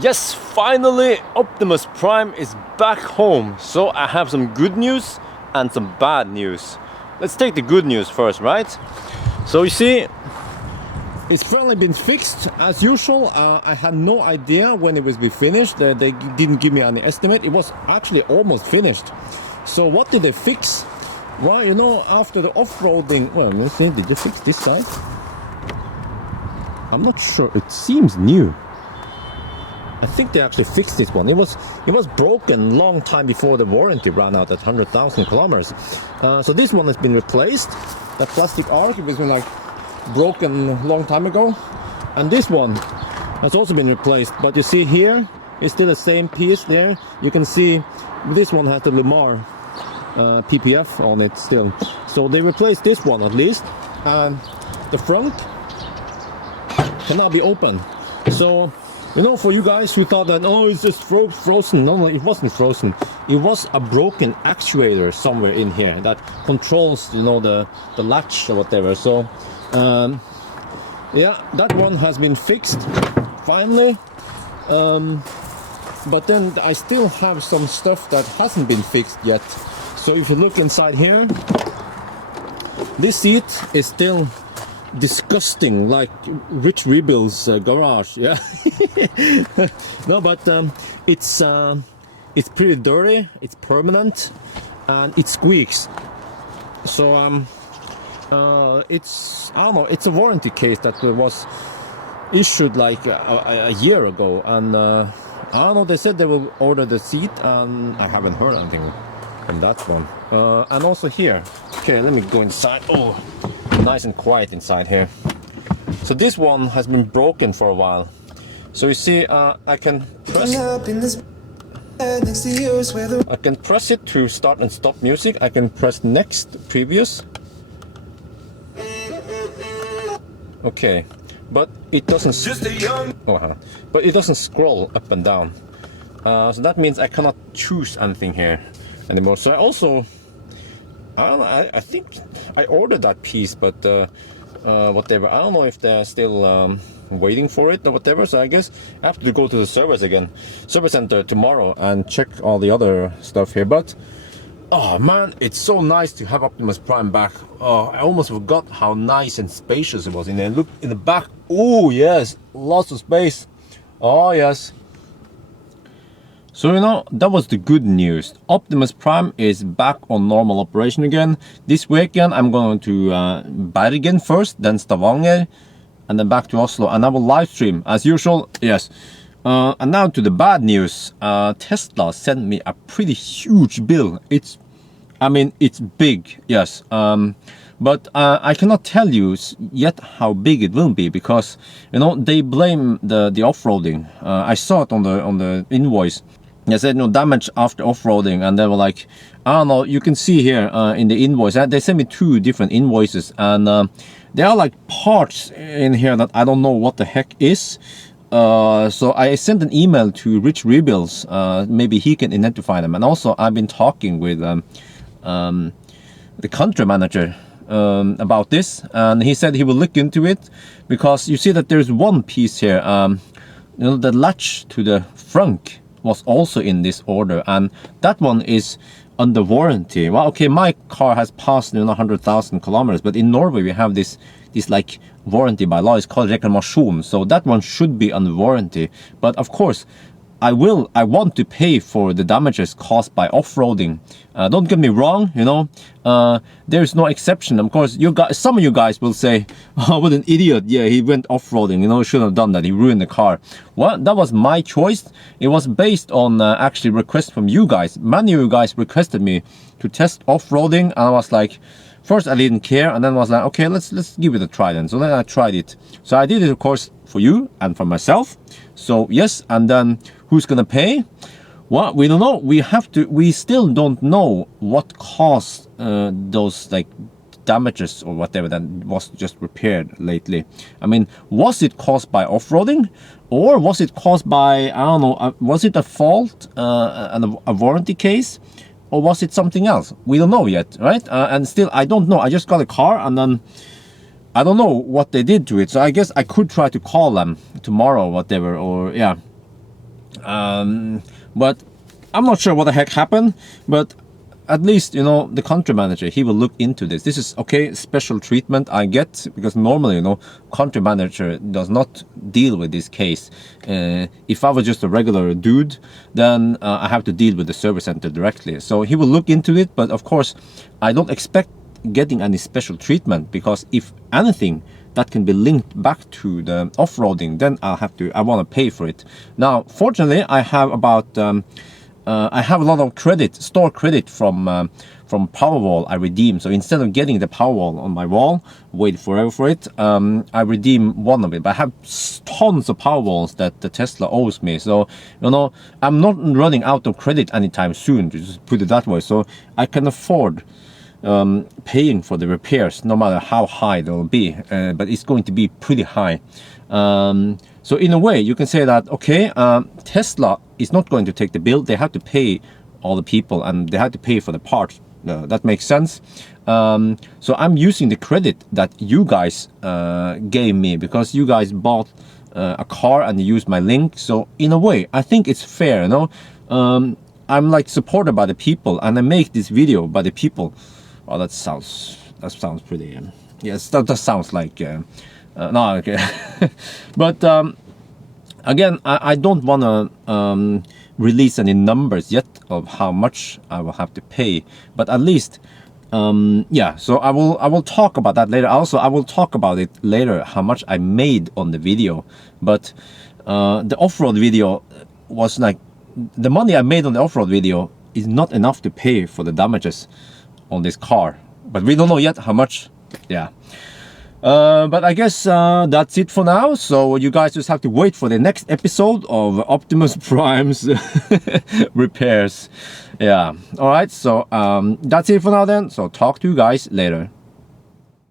Yes, finally Optimus Prime is back home. So I have some good news and some bad news. Let's take the good news first, right? So you see, it's finally been fixed as usual. I had no idea when it was be finished. They didn't give me any estimate. It was actually almost finished. So what did they fix? Well, you know, after the off-roading, well, let's see, did they fix this side? I'm not sure. It seems new. I think they actually fixed this one. It was broken long time before the warranty ran out at 100,000 kilometers. So this one has been replaced. That plastic arc, it was been like broken long time ago, and this one has also been replaced. But you see here, it's still the same piece there. You can see this one has the Lamar PPF on it still. So they replaced this one at least, and the front cannot be opened. So, you know, for you guys who thought that, oh, it's just frozen. No, it wasn't frozen. It was a broken actuator somewhere in here that controls, you know, the latch or whatever. So, yeah, that one has been fixed finally. But then I still have some stuff that hasn't been fixed yet. So if you look inside here, this seat is still disgusting, like Rich Rebel's garage. Yeah. No, but it's pretty dirty, it's permanent, and it squeaks. So it's, I don't know, it's a warranty case that was issued like a year ago, and I don't know, they said they will order the seat, and I haven't heard anything from that one. And also here, okay, let me go inside. Oh, nice and quiet inside here. So this one has been broken for a while. So you see, I can press it to start and stop music. I can press next, previous. Okay, but it doesn't. But it doesn't scroll up and down. So that means I cannot choose anything here anymore. So I also, I think I ordered that piece, but whatever. I don't know if they're still waiting for it or whatever. So I guess I have to go to the service center tomorrow and check all the other stuff here. But oh man, it's so nice to have Optimus Prime back. Oh, I almost forgot how nice and spacious it was in there. Look in the back. Oh yes, lots of space. Oh yes. So, you know, that was the good news. Optimus Prime is back on normal operation again. This weekend I'm going to Bergen first, then Stavanger, and then back to Oslo. And I will live stream as usual. Yes. And now to the bad news. Tesla sent me a pretty huge bill. It's big, yes. But I cannot tell you yet how big it will be, because, you know, they blame the off-roading. I saw it on the invoice. They said no damage after off-roading, and they were like, I don't know, you can see here in the invoice, they sent me 2 different invoices, and there are like parts in here that I don't know what the heck is. So I sent an email to Rich Rebels, maybe he can identify them. And also I've been talking with the country manager about this, and he said he will look into it, because you see that there's one piece here, you know, the latch to the front was also in this order, and that one is under warranty. Well, okay, my car has passed, you know, 100,000 kilometers, but in Norway we have this like warranty by law. It's called reklamasjon, so that one should be under warranty. But of course I want to pay for the damages caused by off-roading. Don't get me wrong, you know, there's no exception. Of course, some of you guys will say, oh, what an idiot, yeah, he went off-roading, you know, shouldn't have done that, he ruined the car. Well, that was my choice. It was based on actually requests from you guys. Many of you guys requested me to test off-roading, and I was like, first I didn't care, and then I was like, okay, let's give it a try then. So then I tried it. So I did it, of course, for you and for myself. So yes, and then who's gonna pay? Well, we don't know. We still don't know what caused those like damages or whatever that was just repaired lately. I mean, was it caused by off-roading, or was it caused by, I don't know, was it a fault, a warranty case, or was it something else? We don't know yet, right? And still, I don't know. I just got a car, and then I don't know what they did to it. So I guess I could try to call them tomorrow or whatever, or yeah. But I'm not sure what the heck happened, but at least, you know, the country manager, he will look into this. This is okay, special treatment I get, because normally, you know, country manager does not deal with this case. If I was just a regular dude, then I have to deal with the service center directly. So he will look into it, but of course, I don't expect getting any special treatment, because if anything that can be linked back to the off-roading, then I want to pay for it. Now, fortunately, I have about I have a lot of credit, store credit from Powerwall I redeem. So instead of getting the Powerwall on my wall, wait forever for it, I redeem one of it. But I have tons of Powerwalls that the Tesla owes me. So, you know, I'm not running out of credit anytime soon, to just put it that way. So I can afford paying for the repairs, no matter how high they'll be. But it's going to be pretty high. So in a way, you can say that, okay, Tesla is not going to take the bill. They have to pay all the people, and they have to pay for the parts. That makes sense. So I'm using the credit that you guys gave me, because you guys bought a car and you used my link. So in a way, I think it's fair, you know. I'm like supported by the people, and I make this video by the people. Oh, that sounds pretty. Yes, that sounds like. No, okay. But again, I don't want to release any numbers yet of how much I will have to pay, but at least yeah, so I will talk about that later. Also, I will talk about it later, how much I made on the video. But the off-road video was like, the money I made on the off-road video is not enough to pay for the damages on this car, but we don't know yet how much. Yeah. But I guess that's it for now. So you guys just have to wait for the next episode of Optimus Prime's repairs. Yeah. All right. So that's it for now then. So talk to you guys later.